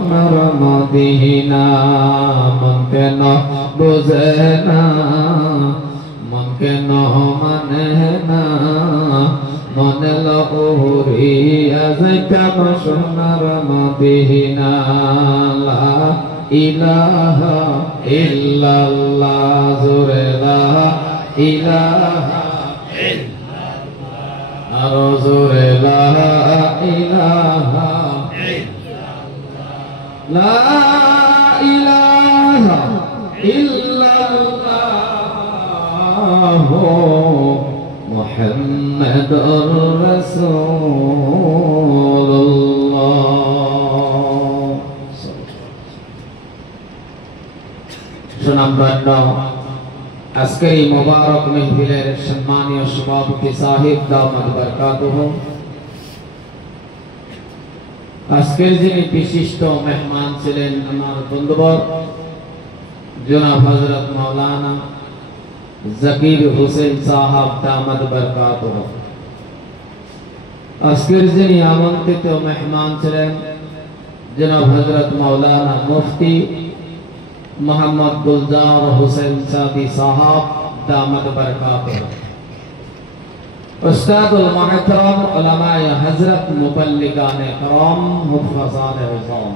আমার মদিনা মন কেন বুঝে না, মন কেন মানে না, মনে লহরিয়া যাইতাম সোনার মদিনা। লা ইলাহা ইল্লাল্লাহ, জোরে লা ইলাহা ইল্লাল্লাহ, আরো জোরে লা ইলাহা লা ইলাহা ইল্লাল্লাহ মুহাম্মাদুর রাসূলুল্লাহ। সুনামধন্য আজকের এই মোবারক মাহফিলের সম্মানীয় সভাপতি সাহেব দামাত বরকাতুহু, আজকের যিনি বিশিষ্ট মেহমান ছিলেন আমার বন্ধুবর জনাব হযরত মাওলানা জাকির হোসেন সাহাব দামাত বরকাতুহু, আজকের যিনি আমন্ত্রিত মেহমান ছিলেন জনাব হযরত মাওলানা মুফতি মোহাম্মদ গুলজার হোসেন সাদি সাহাব দামাত বরকাতুহু, উস্তাদুল মুহতারাম উলামায়ে হযরত মুবাল্লিগানে کرام মুফাজ্জালে ইজম,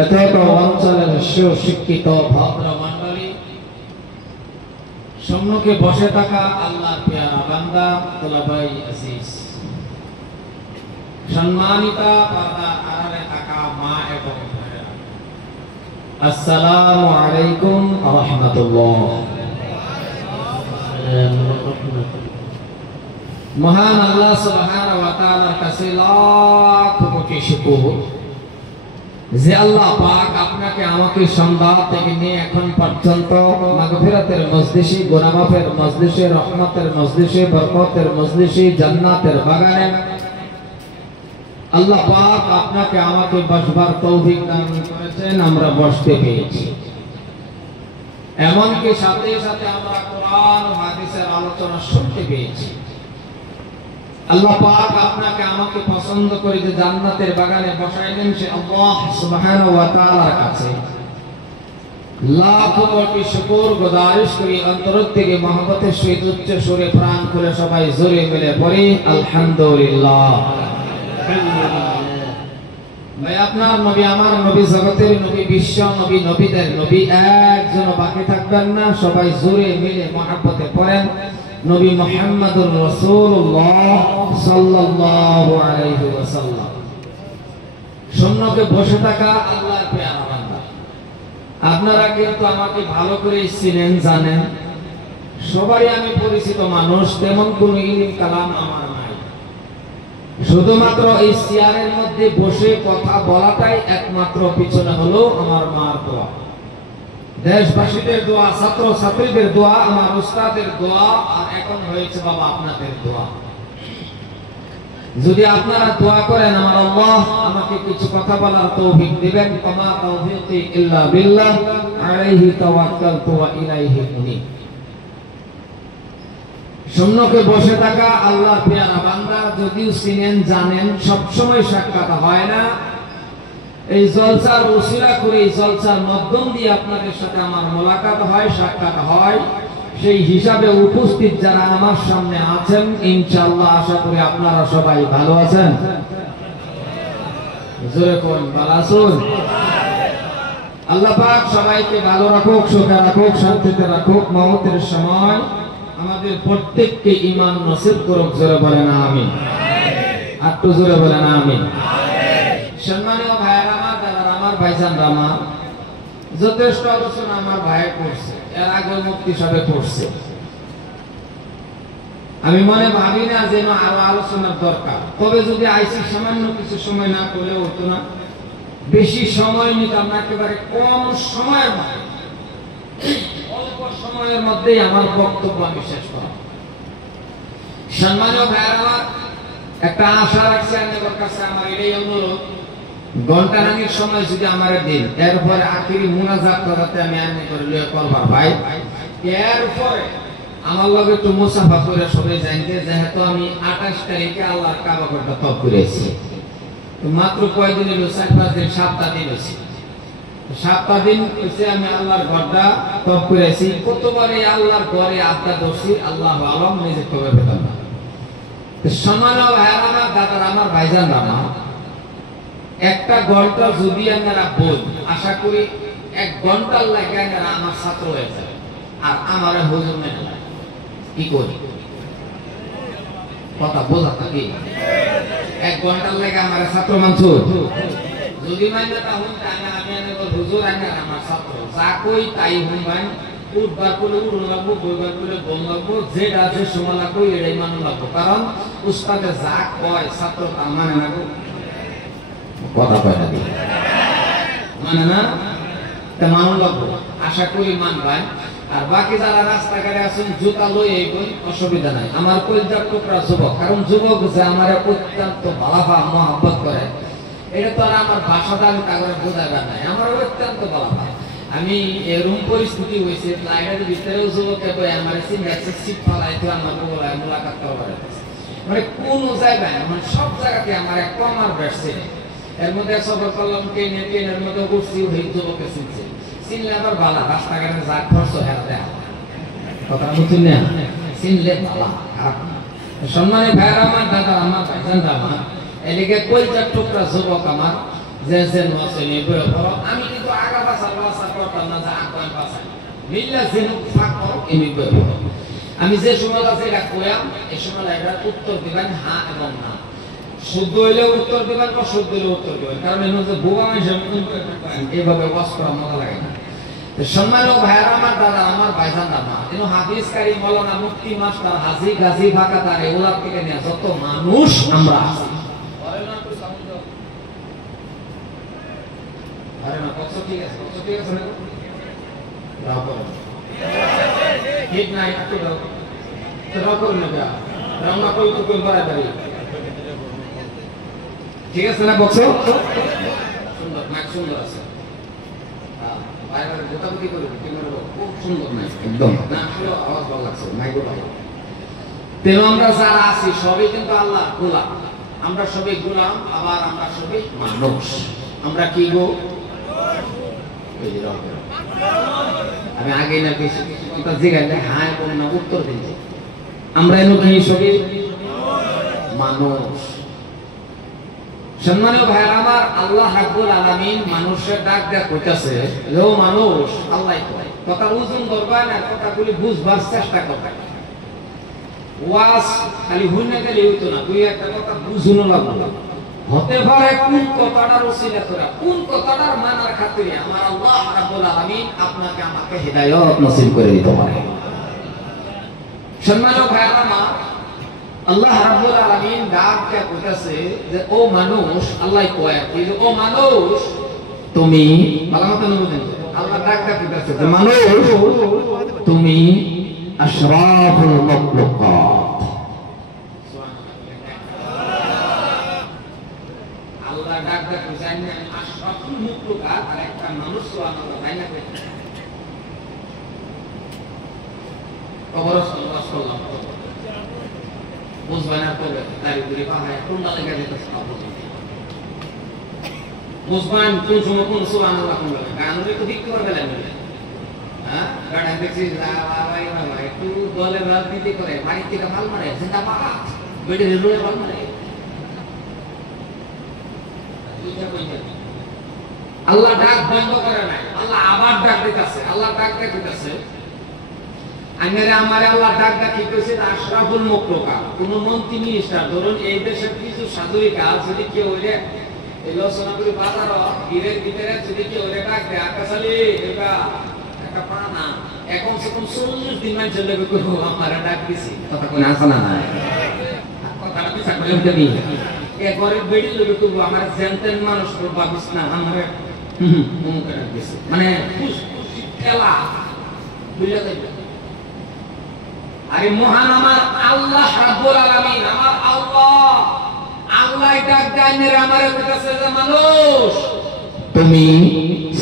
এতট অঞ্চলের সুশিক্ষিত ভদ্রমণ্ডলী, সম্মুখে বসে থাকা আল্লাহর পেয়ারা বান্দা তুলাবাই আজিজ, সম্মানিতা পর্দার আড়ালে থাকা মা এবং বোনেরা, আসসালামু আলাইকুম ওয়া রাহমাতুল্লাহ। মহান আল্লাহ সুবহানাহু ওয়া তাআলার কাছে লাখ কোটি শুকর যে আল্লাহ পাক আপনাকে আমাকে সন্ধ্যা থেকে নিয়ে এখন পর্যন্ত মাগফিরাতের মজলিসে, গুনাহ মাফের মজলিসে, রহমতের মজলিসে, বরকতের মজলিসে, জান্নাতের বাগানে আল্লাহ পাক আপনাকে আমাকে বসবার তৌফিক দান করেছেন, আমরা বসতে পেরেছি। এমনকি সাথে সাথে আমরা কোরআন ও হাদিসের আলোচনা শুনতে পেয়েছি। আল্লাহ পাক আপনাকে আমাকে পছন্দ করে যে জান্নাতের বাগানে বসাইলেন, সে আল্লাহ সুবহানাহু ওয়া তাআলার কাছে লাখ কোটি শুকর গুজারিশ করি। অন্তর থেকে মহব্বতের সহিত উচ্চ সুরে প্রাণ খুলে সবাই জোরে মিলে পড়ি আলহামদুলিল্লাহ। ভাই, আপনার নবী, আমার নবী, জগতের নবী, বিশ্ব নবী, নবীদের নবী, একজনও বাকি থাকবেন না, সবাই জোরে মিলে মহব্বতে পড়েন নবী মুহাম্মদুর রাসূলুল্লাহ সাল্লাল্লাহু আলাইহি ওয়াসাল্লাম। সম্মুখে বসে থাকা আল্লাহর পেয়ারা বান্দা, আপনারা কিন্তু আমাকে ভালো করে চিনেন, জানেন, সবারই আমি পরিচিত মানুষ, তেমন কোন ইলম কালাম আমার নাই। শুধুমাত্র এই চেয়ারের মধ্যে বসে কথা বলাটাই একমাত্র পিছনে হলো আমার মার দোয়া, দেশবাসীদের দোয়া, ছাত্র ছাত্রীদের দোয়া, আমার উস্তাদের দোয়া, আর এখন হয়েছে বাবা আপনাদের দোয়া। যদি আপনারা দোয়া করেন আমার আল্লাহ আমাকে কিছু কথা বলার তৌফিক দিবেন। ওমা তাওফীকি ইল্লা বিল্লাহ, আলাইহি তাওয়াক্কালতু ওয়া ইলাইহি উনীব। সম্মুখে বসে থাকা আল্লাহর পেয়ারা বান্দা, যদিও চিনেন, জানেন, সব সময় সাক্ষাৎ হয় না। এই জলসার ওসিলা করে, এই জলসার মাধ্যম দিয়ে আপনাদের সাথে আমার মোলাকাত হয়, সাক্ষাৎ হয়। সেই হিসাবে উপস্থিত যারা আমার সামনে আছেন, ইনশাআল্লাহ আশা করি আপনারা সবাই ভালো আছেন। জোরে কোন ভালো আছেন? আল্লাহ পাক সবাইকে ভালো রাখুক, সুখে রাখুক, শান্তিতে রাখুক। মওতের সময় আমাদের প্রত্যেককে ঈমান নসিব করুক। জোরে বলেন আমিন। একটু জোরে বলেন আমিন। সম্মানীয় ভাইয়েরা আমার, দাদারা আমার, ভাইজানরা আমার, যথেষ্ট আলোচনা আমার ভাই করছে, এর আগে মুফতি সাহেব করছে। আমি মনে ভাবি না যেন আরো আলোচনার দরকার, তবে যদি আইসি সামান্য কিছু সময় না করলে হতো না, বেশি সময় নিতাম না, একেবারে কম সময়ের মধ্যে, অল্প সময়ের মধ্যেই আমার বক্তব্য আমি শেষ করা। সম্মানীয় ভাইয়েরা আমার, একটা আশা রাখছি আপনাদের কাছে, আমার এটাই অনুরোধ, ঘন্টাখানিক সময় যদি আমার দিন, এরপরে আখিরি মুনাজাত করাতে আমি আইনি করে লিয়ে করবার ভাই। এরপরে আমার লগে একটু মুসাফা করে সবাই জানতে, যেহেতু আমি 28 তারিখে আল্লাহর কাবা ঘরটা তওয়াফ করেছি, তো মাত্র কয়দিন হলো 4-5 দিন 7টা দিন হয়েছে 7টা দিন হয়েছে আমি আল্লাহর ঘরটা তপ করেছি কতবার এই আল্লাহর ঘরে আড্ডা দর্শি আল্লাহ আলম নিজে খবর পেতাম না সম্মান ভাইয়ার আমার দাদার আমার ভাইজান আমার একটা ঘন্টা যদি আপনারা বই আশা করি 1 ঘন্টার লাগে আপনারা আমার ছাত্র হয়ে যাবে আর আমার হুজুর মেনে না কি করি কথা বোঝা থাকি 1 ঘন্টার লাগে আমার ছাত্র মানছ যদি মান্যতা হুন আমি হুজুর আমার ছাত্র যা কই তাই হুনবান উঠবার করে উড়ুন লাগবো বইবার করে বল লাগবো যেটা আছে সময় লাগবো এটাই মানুষ লাগবো কারণ উস্তাদে যা কয় ছাত্র তা মানে না কথা কয় না মানে না তা মানুষ লাগবো আশা করি মানবাই আর বাকি যারা রাস্তাঘাটে আছেন জুতা লই এই বই অসুবিধা নাই আমার কলজার টুকরা যুবক কারণ যুবক যে আমার অত্যন্ত ভালোভা মহব্বত করে এটা তো আর আমার ভাষাটা আমি কাগজে বোঝাবার নাই আমার অত্যন্ত ভালোভা আমি এরকম পরিস্থিতি হয়েছে ফ্লাইটের ভিতরেও যুবকে কই আমার সিট ফালাইতে আমার বলায় মোলাকাত করবার মানে কোন জায়গায় মানে সব জায়গাতে আমার এক কমার বেড়ছে এর মধ্যে সফর করলাম ট্রেনের মধ্যে ঘুরছি ওই যুবকে চিনছে চিনলে আবার ভালো রাস্তাঘাটে যা খরচ হেরা দেয় কথা বুঝছেন না চিনলে ভালো খারাপ না সম্মানে ভাইয়ের আমার দাদা আমার ভাইজান আমার এদিকে কলজার টুকরা যুবক আমার যে যে নসেনি বই করো আমি কিন্তু আগা বাসা করতাম না যে আগান বাসা মিল্লা যেন ফাঁক করো এমনি বই করো আমি যে সময় আছে এটা কইলাম এই সময় এটা উত্তর দিবেন হ্যাঁ এবং না শুদ্ধ হইলে উত্তর দিবেন বা শুদ্ধ হইলে উত্তর দিবেন কারণ এর মধ্যে বোবা মানুষ এইভাবে ওয়াজ করা মজা লাগে না সম্মানীয় ভাইয়েরা আমার দাদা আমার ভাইজান আমার কিন্তু হাফিজ কারি মৌলানা মুফতি মাস্টার হাজি গাজী ভাকাতার এগুলা থেকে নিয়ে যত মানুষ আমরা আছি আরে না কত ঠিক আছে না রাও করো ঠিক নাই একটু দাও তো রাও করো না রাও না করলে তো কোন বাড়াবাড়ি ঠিক আছে না বক্স সুন্দর মাইক সুন্দর আছে বাইরে গোটাগুটি করে কি করব খুব সুন্দর মাইক একদম না আসলে আওয়াজ ভালো লাগছে মাইকও ভালো তেমন আমরা যারা আছি সবাই কিন্তু আল্লাহ গোলাম আমরা সবাই গোলাম আবার আমরা সবাই মানুষ আমরা কি গো আমি আগে না কিছু কথা জিজ্ঞাসা হ্যাঁ এবং না উত্তর দিতে আমরা এনে কি সবাই মানুষ সম্মানীয় ভাইরা আমার আল্লাহ রাব্বুল আলামিন মানুষের ডাক দেয়া কইতাছে ও মানুষ আল্লাহই কয় কথা ওজন করবা না কথাগুলি বুঝবার চেষ্টা করবা ওয়াজ খালি হুইনা গেলে হইতো না তুই একটা কথা বুঝুনো লাগবে হতে পারে কোন কথাটার ওসিলা করে কোন কথাটার মানার খাতিরে আমার আল্লাহ রাব্বুল আলামিন আপনাকে আমাকে হিদায়াত নসিব করে দিতে পারে সম্মানীয় ভাইরা আমার আল্লাহ রাব্বুল আলামিন ডাক দেয়া কইতাছে যে ও মানুষ আল্লাহই কয় কি ও মানুষ তুমি ভালো মত বুঝেন আল্লাহ ডাক দেয়া কইতাছে যে মানুষ তুমি আশরাফুল মাখলুকাত আল্লাহ ডাক দেয়া কইছেন আশরাফুল মাখলুকাত আর একটা মানুষ সুবহানাল্লাহ তাই না কবর সাল্লাল্লাহু বুঝবেন আর তবে তারি ঘুরে পাহাড়ে কোনটা লেগে যেতেছে বুঝবেন কোন সময় কোন সুবহানাল্লাহ কোন লাগে গানরে তো ঠিক করে গেলেন হ্যাঁ গাড়ি দেখছি ভাই ভাই একটু বলে রাজনীতি করে বাড়ি থেকে মাল মারে জিন্দাবাদ বেডে রোলে মাল মারে আল্লাহ ডাক বন্ধ করে নাই আল্লাহ আবার ডাক দিতেছে আল্লাহ ডাক দিতেছে আইনারে আমারে আল্লাহ ডাক ডাকি কইছে আশরাফুল মাখলুকাত কোন মন্ত্রী মিনিস্টার ধরুন এই দেশের কিছু সাধুরি কাজ যদি কেউ ওরে এলো সোনাপুরি বাজার গিরের ভিতরে যদি কেউ ওরে ডাক দেয় আকাশালি এটা একটা পানা এখন সেরকম 40 দিন মান চলে গেল আমারে ডাক দিছি কথা কোন আসে না কথাটা পিছা করে দেবি এ গরিব বেডি লগে তো আমার জেনতেন মানুষ তো ভাবিস না আমারে মুখে ডাক দিছি মানে খেলা বুঝলা যাবে আরে মহান আমার আল্লাহ রাব্বুল আলামিন আমার আল্লাহ আল্লাহ ডাক দেয় আমারে কইতাছে যে মানুষ তুমি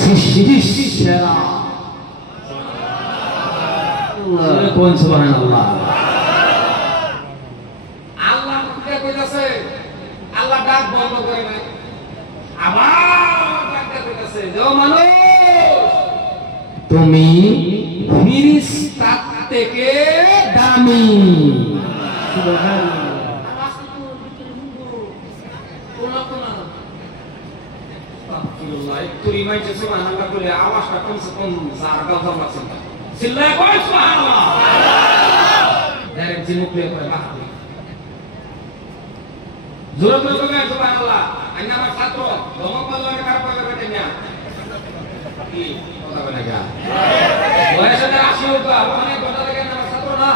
সৃষ্টির সেরা আল্লাহ কোন সুবহানাল্লাহ আল্লাহ কইতাছে আল্লাহ ডাক বন্ধ করে না তুমি ফেরেশতা থেকে দামি। আওয়াজটা কমসে কম যার কথা আছে চিল্লায় কয় সুবহানাল্লাহ। ডাইরেক্ট জিমুক লিয়ে করে বাহ জোরে করে কবে সুবহানাল্লাহ। আমি আমার ছাত্র ধমক বললে খারাপ হবে বেটা না কি কথা বলে গা বয়সে 80 উঠা অনেক কথা লাগে না আমার ছাত্র না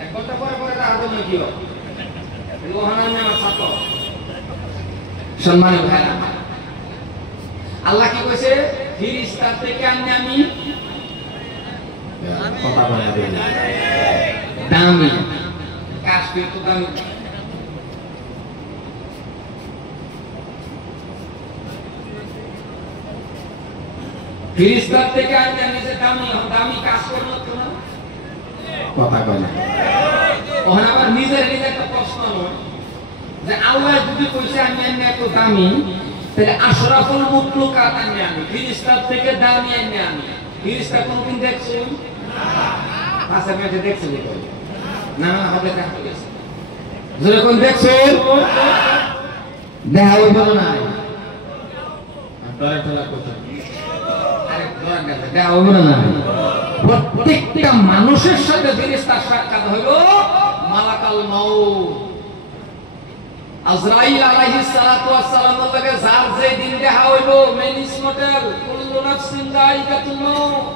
এক ঘন্টা পরে পরে তার জন্য কি হবে লোহানা না আমার ছাত্র সম্মানিত ভাইরা। আল্লাহ কি কইছে ফেরেশতা থেকে আমি কথা বলে দামি কাশফি তো দামি। ফেরেশতা থেকে আমি যে দামি দামি কাজ করব না কথা কয় না। ওখানে আবার নিজের একটা প্রশ্ন নয় যে আল্লাহ যদি কইছে আমি এত দামি তাহলে আশরাফুল মুখলুকাত আমি ফেরেশতা থেকে দামি আমি ফেরেশতা কোনদিন দেখছেন না আচ্ছা মেয়ে দেখছেন না না হবে দেখা গেছে যখন দেখছেন দেখা হইব না ডরে ঠেলা কোথায় আরে ডরে গেছে দেখা হইব না। প্রত্যেকটা মানুষের সাথে ফেরেশতার সাক্ষাৎ হইল মালাকাল মাউত আজরাইল আলাইহিস সালাতু ওয়াস সালাম লাগে যার যে দিন দেখা হইল মেনিস মডেল কুল্লু নাফসিন যায়িকাতুল মাউত।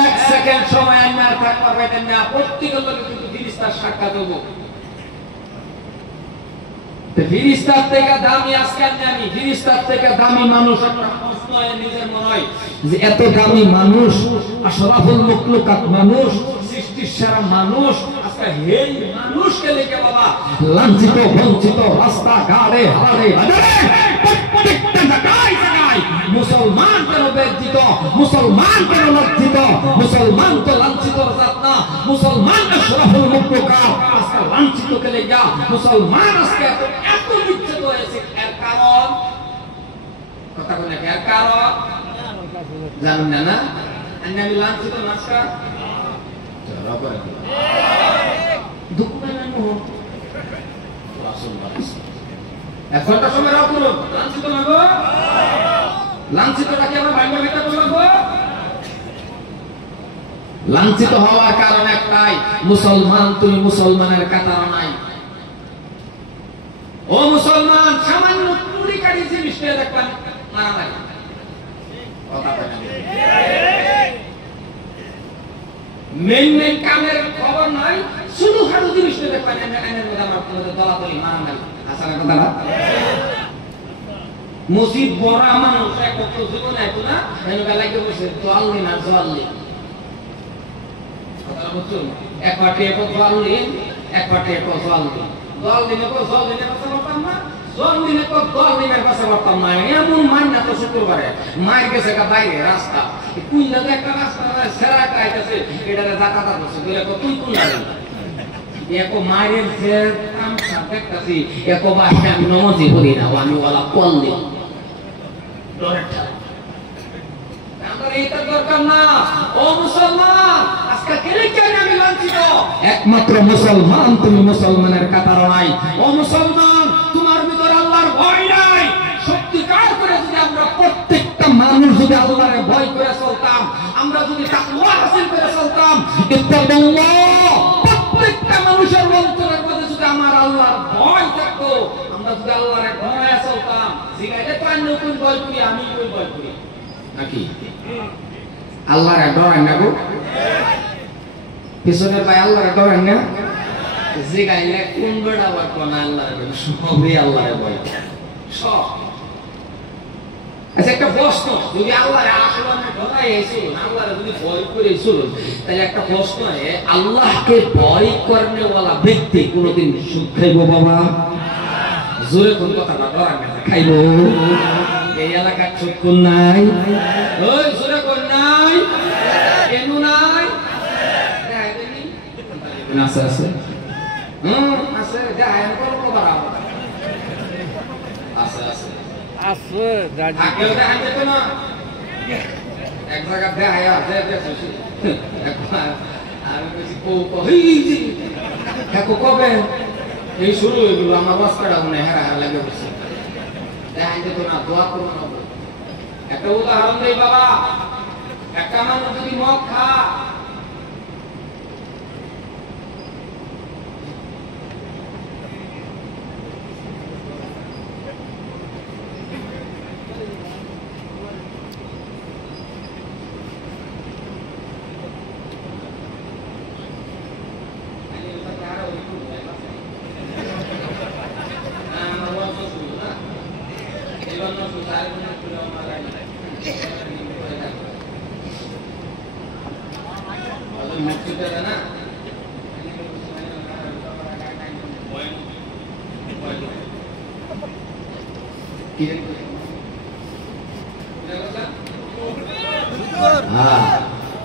এক সেকেন্ড সময় আমি আর থাকতে পারবেন না প্রত্যেকের লোকে কিন্তু ফেরেশতার সাক্ষাৎ হইব। তো ফেরেশতার থেকে দামি আজকে আমি ফেরেশতার থেকে দামি মানুষ একটা প্রশ্ন নিজের মনে হয় যে এত দামি মানুষ আশরাফুল মুখলুকাত মানুষ সৃষ্টির সেরা মানুষ আজকে এই মানুষকে লেগে বাবা লাঞ্ছিত বঞ্চিত রাস্তা ঘাটে হাড়ে প্রত্যেকটা জায়গায় মুসলমান কেন বেজ্জিত মুসলমান কেন লজ্জিত মুসলমান তো লাঞ্ছিত জাত না মুসলমান আশরাফুল মুখলুকাত আজকে লাঞ্ছিত কে লেগে মুসলমান আজকে এত নিচ্ছিত হয়েছে এর কারণ কথা বলে এর কারণ জানেন না না আমি লাঞ্ছিত নাস্তা এক ঘন্টা সময় রাখ করুন লাঞ্ছিত লাগবো লাঞ্ছিতটাকে আমরা ভাগ্য ভিতরে করবো। লাঞ্ছিত হওয়ার কারণ একটাই মুসলমান তুমি মুসলমানের কাতার নাই। ও মুসলমান সামান্য চুরি কাটি জিনিস দেখবেন মারামারি কথা বলেন মেন কামের খবর নাই শুধু হাড়ু জিনিস দেখবেন এনের মধ্যে আমার দলাদলি মারামারি আসলে কথাটা মসজিদ বড় মানুষ এক বছর জীবন আইতো না এনে বেলাকে বসে তোয়াল্লি না জোয়াল্লি কথা বুঝছো এক পাটে এক জোয়াল্লি এক পাটে এক জোয়াল্লি জোয়াল্লিনে কো জোয়াল্লিনে কথা বলতাম না জোয়াল্লিনে কো জোয়াল্লিনের কথা বলতাম না এমন মান না তো শুক্রবারে মার গেছে কা বাইরে রাস্তা কুইলা একটা রাস্তা সেরা কাইতাছে এটারে জাকাতা বসে বলে কো তুই কোন লাগে एको मारेर से काम करते कसी एको बात আমি নমাজি পড়ি না আমি ওয়ালা পড়লি ডরটা আমরা এটা দরকার না ও মুসলমান আজকে কেন আমি লাঞ্ছিত একমাত্র মুসলমান তুমি মুসলমানের কাতার নাই ও মুসলমান তোমার ভিতর আল্লাহর ভয় নাই সত্যিকার করে যদি আমরা প্রত্যেকটা মানুষ যদি আল্লাহর ভয় করে চলতাম আমরা যদি তাকওয়া হাসিল করে চলতাম ইত্তাকুল্লাহ প্রত্যেকটা মানুষের অন্তরের মধ্যে যদি আমার আল্লাহর ভয় থাকতো আমরা যদি আল্লাহর ভয়ে চলতাম জিগাইতে তো আমি নতুন ভয় করি আমি কোন ভয় করি নাকি আল্লাহর ডর না গো পিছনের ভাই আল্লাহর ডর না জিগাইলে কোন বড়া ভয় কোন আল্লাহর সবই আল্লাহর ভয় সব। আচ্ছা একটা প্রশ্ন যদি আল্লাহর আসলে ডরাই এসেছিল আল্লাহর যদি ভয় করে এসেছিল তাহলে একটা প্রশ্ন আল্লাহকে ভয় করনে ওয়ালা ব্যক্তি কোনদিন সুখ খাইবো বাবা জোরে কোন কথা না ডরা না খাইবো এই এলাকার সুখ কোন নাই ওই জোরে কোন নাই কেন নাই দেখাই দেনি আছে আছে আছে দেখাই কোন কথা আছে আছে আছে দাঁড়িয়ে কেউ দেখাই যেত না এক জায়গা দেখায় আছে আমি বলছি কই কবে এই শুরু হয়ে গেল আমার রাস্তাটা মনে হেরা হেরা লাগে বসে দেখাই যেত না দোয়া করবো না একটা উদাহরণ দেই বাবা একটা মানুষ যদি মদ খা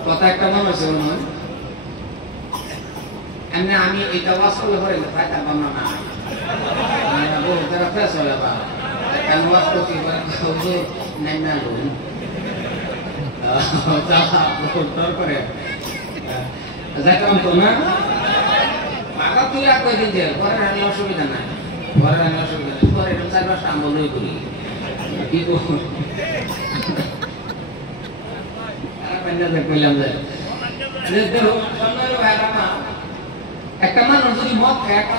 কথা একটা মনে হয়েছে এমনি আমি এইটা ওয়াশ করলে পরে ফায়দা পাবো না বহু তারা ফেস হলে বা কারণ ওয়াশ করছি নাই না লোন করে যাইতাম তো না বাবা তুই আর কয়দিন যে পরে আমি অসুবিধা নাই পরে আমি অসুবিধা নাই পরে এরকম 4-5টা আন্দোলনই করি কি কইলাম যে একটা মানুষ যদি মদ খায় একটা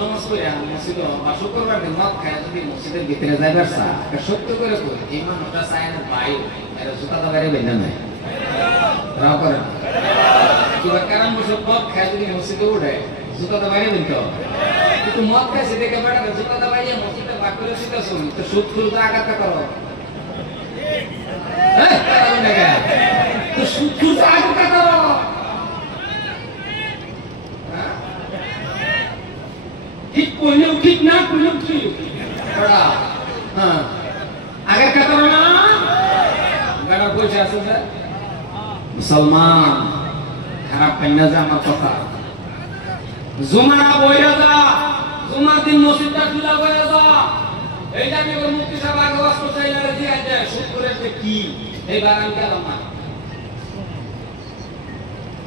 নামাজ পড়ে মসজিদে বা শুক্রবার দিন মদ খায় যদি মসজিদের ভিতরে যাইবার চা সত্য করে কই এই মানুষটা চায় না ভাই এরা জুতা তো গাড়ি বেঁধে নেয় রাও করে কিংবা কারণ বসে মদ খায় যদি মসজিদে উঠে জুতা তো বাইরে দিত কিন্তু মদ খাইছে দেখে বেটা জুতা তো বাইরে মসজিদে ভাগ করে শিখতে শুনি তো সুদ খুল তো আঘাতটা করো তো সুদ খুল তো আঘাতটা করো ঠিক কইলেও ঠিক না কইলেও ঠিক আগের কথা না গাড়া পয়সা আছে স্যার মুসলমান খারাপ পেন্না যে আমার কথা জুমা বইয়া যা জুমার দিন মসজিদটা খোলা বইয়া যা এই জানি ওর মুক্তি সাহেব আগে ওয়াজ করতে আইলা দিয়ে আছে শুট করে কি এই বাগান গেলাম না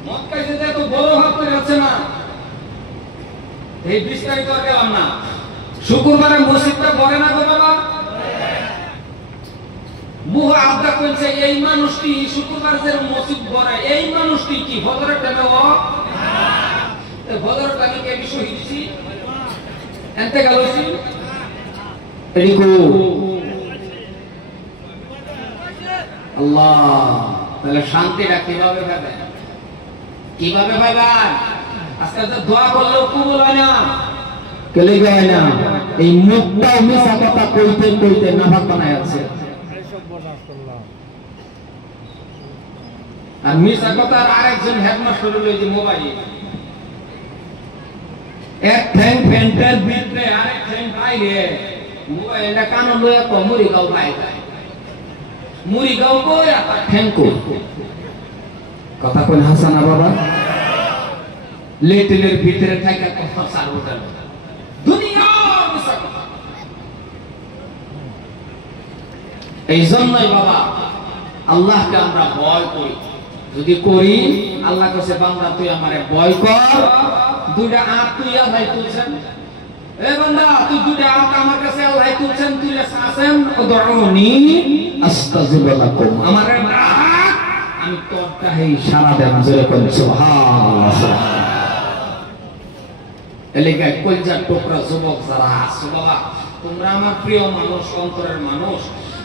মদ খাইছে যে তো বড় ভাব করে আছে না এই বিস্তারিত গেলাম না শুক্রবারে মসজিদটা ভরে না গো বাবা মুহ আবদা কইছে এই মানুষটি শুক্রবার যে মসজিদ ভরে এই মানুষটি কি ফজরের টাইমে ও ফজরের টাইমে কে বিষয় দিছি এনতে গেলছি এদিকো আল্লাহ তাহলে শান্তিটা কিভাবে পাবেন কিভাবে পাবেন আজকে তো দোয়া করলেও কবুল হয় না কেলে হয় না এই মুখটা মিছা কথা কইতে কইতে নাফাক বানায় আছে আর মিছা কথা আরেকজন হেডমাস্টার হলো যে মোবাইল এক ঠ্যাং প্যান্টের ভিতরে আরেক ঠ্যাং বাইরে মোবাইলটা কানো লয়ে মুড়ি গাও বাইরে মুড়ি গাও কই আর ঠ্যাং কই কথা কোন হাসানা বাবা লেটেলের ভিতরে থাকা কথা সার ওঠে দুনিয়া মিছা কথা এই জন্যই বাবা আল্লাহকে আমরা ভয় করি যদি করি আল্লাহ কাছে বান্দা তুই আমারে ভয় কর দুইটা হাত তুই আল্লাহ তুলছেন এ বান্দা তুই দুইটা হাত আমার কাছে আল্লাহ তুলছেন তুই আছেন উদউনি আস্তাজিব লাকুম আমারে ডাক আমি তোরটা এই সারা দেন জোরে কোন সুবহানাল্লাহ এলাকায় কলজার টুকরা যুবক যারা আছো বাবা তোমরা আমার প্রিয় মানুষ অন্তরের মানুষ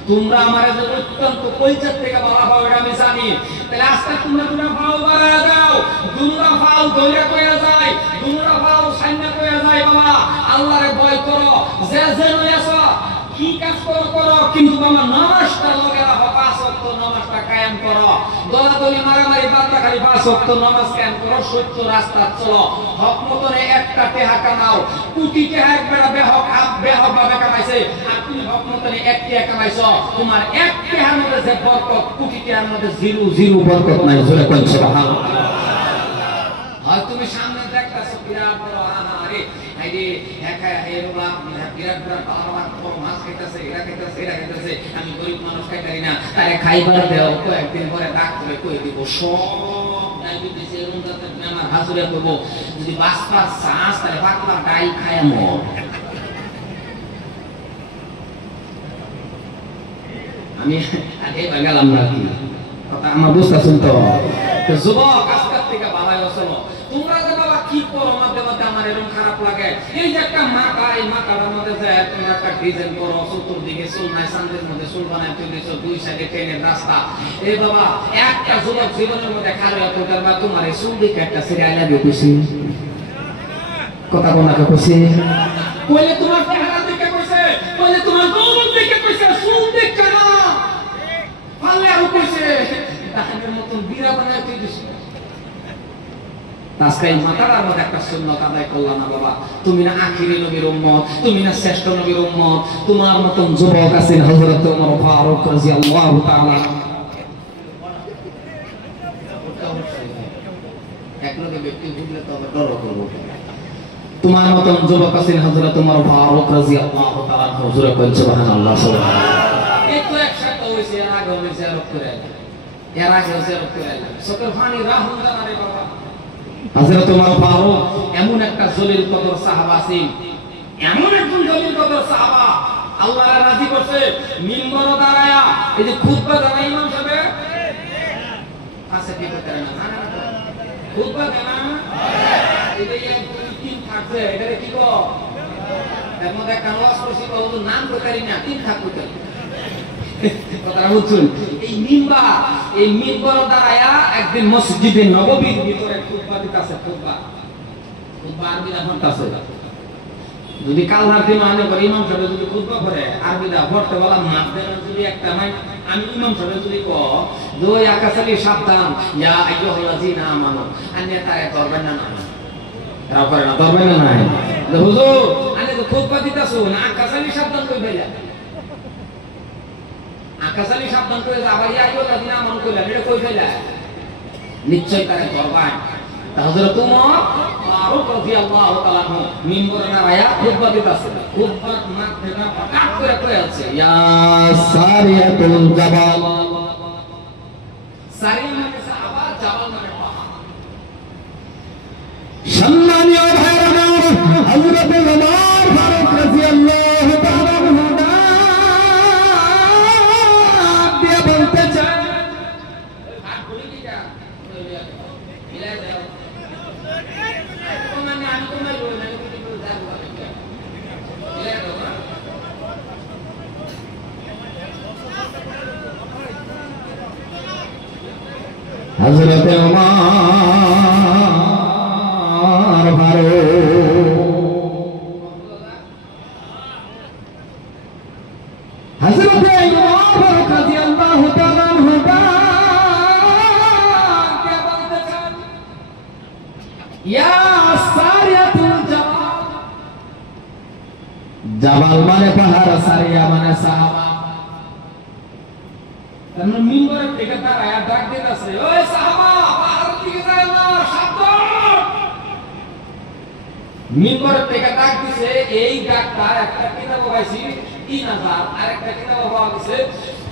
তোমরা আমারে যে অত্যন্ত কলজার থেকে বলা হয় এটা আমি জানি তাহলে আজকে তোমরা ভাও বাড়ায় দাও তোমরা ভাও ধরে কইয়া যায় তোমরা ভাও সাইনা কইয়া যায় বাবা আল্লাহরে ভয় করো যে যে রয়েছো কি কাজ করো কিন্তু বাবা নামাজটা লগে রাখো 5 ওয়াক্ত নামাজটা কায়েম করো দলাদলি মারামারি বাদটা খালি 5 ওয়াক্ত নামাজ কায়েম করো সত্য রাস্তা চলো হক মতনে একটা টাকা কামাও কোটি টাকা একবারে বেহক ভাবে কামাইছে আর তুমি হক মতনে 1 টাকা কামাইছো তোমার 1 টাকার মধ্যে যে বরকত কোটি টাকার মধ্যে জিরো বরকত নাই জোরে কোন সুবহানাল্লাহ আর তুমি সামনে দেখতাছো বিরাট বড় আরে আইরে একা এরকম বিরাট বড় পাওয়ার মাছ খাইতেছে, এরা খাইতেছে, এরা খাইতেছে, আমি গরিব মানুষ খাইতারি না, তারে খাইবার দেও, কয়েকদিন পরে ডাক্তারে কই দিব সব ডায়াবেটিস এরকম জাতের বেমার হাজুরে করবো, যদি বাঁচবার চাস তাহলে পাতলা ডাই খায় মর। আমি এবার গেলাম না কি কথা আমার বুঝতেছেন তো? যুবক আজকের থেকে বাবাই অসল, তোমরা যে বাবা কি করো মধ্যে মধ্যে আমার এরকম খারাপ লাগে। এই যে একটা মাথা, এই মাথাটার মধ্যে যে তোমরা একটা ডিজাইন করো, চতুর্দিকে চুল নাই, সামনের মধ্যে চুল বানায় তুই দিছো, দুই সাইডে ট্রেনের রাস্তা। এই বাবা একটা যুবক জীবনের মধ্যে খারাপ করতে বা তোমার এই চুল দিকে একটা সিরিয়াল লাগে খুশি কথা কোনাকে খুশি কইলে তোমার চেহারা দিকে কইছে, কইলে তোমার যৌবন দিকে কইছে, চুল দিকে না পাল্লে আর কইছে তাহাদের মতন বিরা বানায় তুই দিছো। আজকে এই মাথার মধ্যে একটা সুন্নাত আদায় করলাম না বাবা, তুমি না আখিরি নবীর উম্মত, তুমি না শ্রেষ্ঠ নবীর উম্মত, তোমার মতন যুবক আছেন হযরত ওমর ফারুক রাদিয়াল্লাহু তাআলা। একলগে ব্যক্তি বুঝলে তো আমরা ডর করব। তোমার মতন যুবক আছেন হযরত ওমর ফারুক রাদিয়াল্লাহু তাআলা, হুজুরে কইন সুবহানাল্লাহ সুবহানাল্লাহ। এই তো একসাথে হইছে, এর আগে হইছে আর করে এর আগে হইছে আর করে চোখের পানি রাহুল জানারে বাবা। হযরত ওমর ফারুক এমন একটা জলিল কদর সাহাবা ছিলেন, এমন একজন জলিল কদর সাহাবা, আল্লাহ রাজি করছে মিম্বরে দাঁড়ায়া এই যে খুতবা দেন ইমাম সাহেব আছে কি করে না না খুতবা দেন এই যে তিন থাকছে এটা কি গো এর মধ্যে একটা ওয়াজ করছি তো নাম তো করি না, তিন থাকতে কথাটা বুঝুন। এই মিম্বার, এই মিম্বরে দাঁড়ায়া একদিন মসজিদে নববীর ভিতরে খুতবা দিতেছে, খুতবা আরবিটা পড়তেছে। যদি কাল রাতে মানে করে ইমাম সাহেব যদি খুতবা করে আরবিটা পড়তে বলা মাপ দেন, যদি একটা আমি ইমাম সাহেব যদি ক দুই আকাশালি সাবধান ইয়া আইয়ুহাল্লাযিনা আমানু আন্যা তারে ধরবেন না, তারা করে না, ধরবেন না নাই হুজুর আমি তো খুতবা দিতাছো না, আকাশালি সাবধান কই ভাইয়া, আকাশালি সাবধান করে আবার ইয়া আইয়ুহাল্লাযিনা আমানু কইলা এটা কই ফেলা নিশ্চয় তারে ধরবেন। হযরত ওমর ফারুক রাদিয়াল্লাহু তাআলা মিম্বরে দাঁড়ায়া খুতবা দিতেছে, খুতবার মাঝখানে হঠাৎ করে কই আছে ইয়া সারিয়াতুল জাবাল, সারিয়া মানে সাহাবা, জাবাল মানে পাহাড়। সম্মানীয় ভাইরা আমার, হযরত ওমর ফারুক রাদিয়াল্লাহু তাআলা দিয়ে বলতে চায় আর বলি কি যা মিলাই দাও হযরত ওমর ফারুক, হযরত ওমর ফারুক রাদিয়াল্লাহু তাআলা আনহু কে বলতে চান ইয়া সারিয়াতুল জাবাল, জাবাল মানে পাহাড়, সারিয়া মানে সাহাবা। তারপর মিম্বরের থেকে তার আয়া ডাক দিতেছে ওই সাহাবা পাহাড়ের দিকে যায় না, সাবধান। মিম্বরের থেকে ডাক দিছে, এই ডাকটা একটা কিতাব পাইছি 3000 আর একটা কিতাব পাওয়া গেছে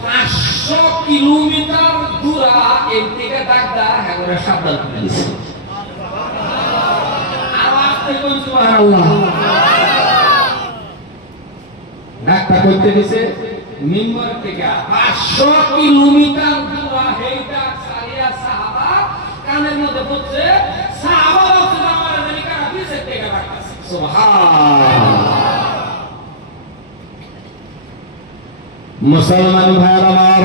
500 কিলোমিটার দূরা, এই থেকে ডাকটা হ্যাঁ করে সাবধান করে দিছে। আওয়াজ থেকে সুবহানাল্লাহ, ডাকটা করতে দিছে মিম্বর থেকে 500 কিলোমিটার দূরা, হেইটা সারিয়া সাহাবা কানের মধ্যে পড়ছে, সাহাবা বলছে আমার আমেরিকার অফিসে থেকে রাখছে সুবহানাল্লাহ। মুসলমান ভাইরা আমার,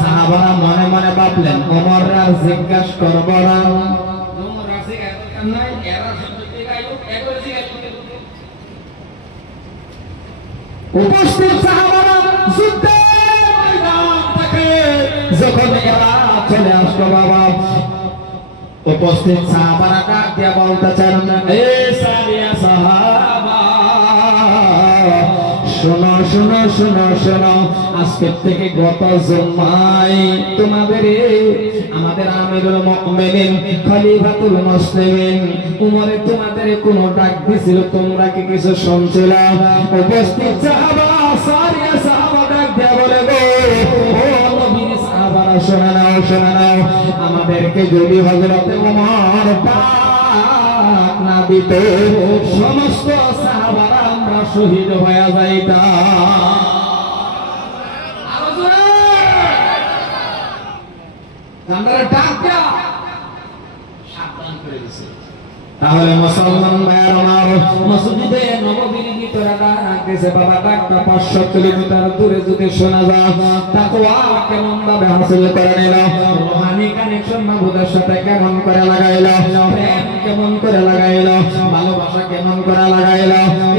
সাহাবারা মনে মনে ভাবলেন ওমররা জিজ্ঞাসা করব না, ওমর রাসে এত নাই এরা সত্যি গাইলো একবার জিজ্ঞাসা করে। উপস্থিত সাহাবারা যুদ্ধের ময়দান থেকে যখন এরা চলে আসলো বাবা, উপস্থিত সাহাবারা ডাক দিয়ে বলতেছেন এ সারিয়া সাহাবা শোনো শোনো শোনো শোনো, আজকে থেকে গত জুমায় তোমাদের আমাদের আমিরুল মুমিনিন খলিফাতুল মুসলিমিন উমরে তোমাদের কোন ডাক দিছিল, তোমরা কি কিছু শুনছিলে? উপস্থিত সাহাবা সারিয়া শুনে নাও শুনে নাও, আমাদেরকে যদি হযরতে ওমর ডাক না দিত সমস্ত সাহাবারা আমরা শহীদ হয়ে যাইতাম। আমরা ডাক দেয়া সাবধান করে দিয়েছে। তাহলে মুসলমান ভাইয়ের আমার, মসজিদে নববীর ভিতরে ডাকতেছে বাবা, ডাকটা 500 কিলোমিটার দূরে যদি শোনা যায়, তাকওয়া কেমন ভাবে হাসিল করে নিল, রুহানি কানেকশন মাহবুবের সাথে কেমন করে লাগাইল, প্রেম কেমন করে লাগাইল, ভালোবাসা কেমন করে লাগাইল।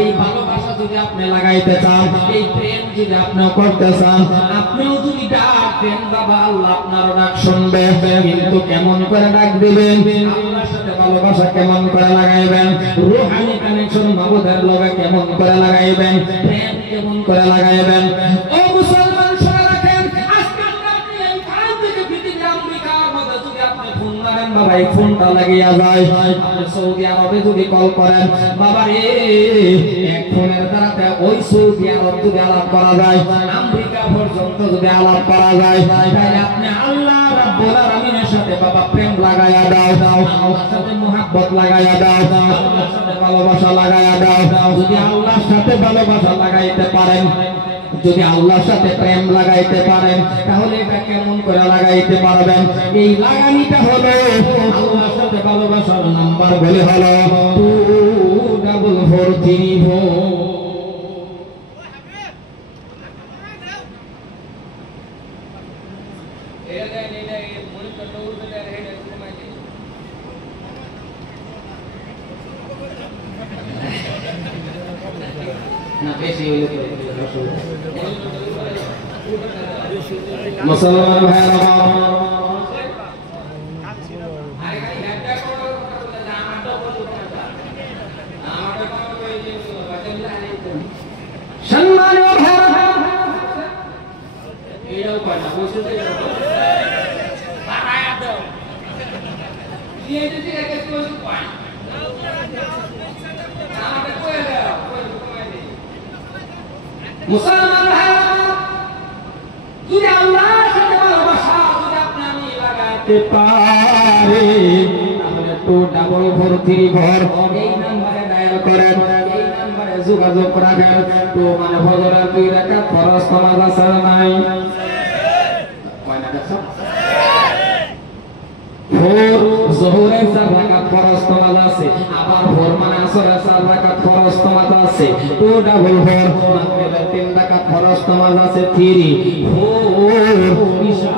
এই ভালোবাসা যদি আপনি লাগাইতে চান, এই প্রেম যদি আপনি করতে চান, আপনিও যদি ডাকেন বাবা, আল্লাহ আপনারও ডাক শুনবে। কিন্তু কেমন করে ডাক দিবেন, আল্লাহর সাথে ভালোবাসা কেমন করে লাগাইবেন, রূহানি কানেকশন মাহবুবের লগে কেমন করে লাগাইবেন, প্রেম কেমন করে লাগাইবেন। ও মুসলমান শুনে রাখেন, আজকে আপনি এই কাজ থেকে পৃথিবীর আমেরিকার মধ্যে যদি আপনি ফোন মারেন বাবা, এই ফোনটা লাগিয়া যায়, আপনি সৌদি আরবে যদি কল করেন বাবা রে, এক ফোনের দ্বারা ওই সৌদি আরব যদি আলাপ করা যায়, আমেরিকা পর্যন্ত যদি আলাপ করা যায়, তাহলে আপনি আল্লাহ রাব্বুল আলামিনের সাথে বাবা প্রেম লাগায়া দাও, আল্লাহর সাথে মুহাব্বত লাগায়া দাও, আল্লাহর সাথে ভালোবাসা লাগায়া দাও। যদি আল্লাহর সাথে ভালোবাসা লাগাইতে পারেন, যদি আল্লাহর সাথে প্রেম লাগাইতে পারেন, তাহলে এটা কেমন করে লাগাইতে পারবেন? এই লাগানিটা হলো আল্লাহর সাথে ভালোবাসার নাম্বার বলে হলো 24434। মুসলমান ভাইরা সম্মানীয় ভাইরা, এটাও কথা বুঝতে মুসলমান ভাইরা, যদি আল্লাহর সাথে ভালোবাসা যদি আপনি আমি লাগাতে পারি, তাহলে 24434 এই নম্বরে ডায়াল করেন, এই নম্বরে যোগাযোগ রাখেন। তো মানে ফজরের 2 রাকাত ফরজ নামাজ আছে নাই? কয় রাকাত? ভোর যোহরের 4 রাকাত ফরজ নামাজ আছে, আবার ভোর মানে আসরের 4 রাকাত ফরজ নামাজ আছে, 244 মাগরিবের 3 রাকাত ফরজ নামাজ আছে, 3 ইশা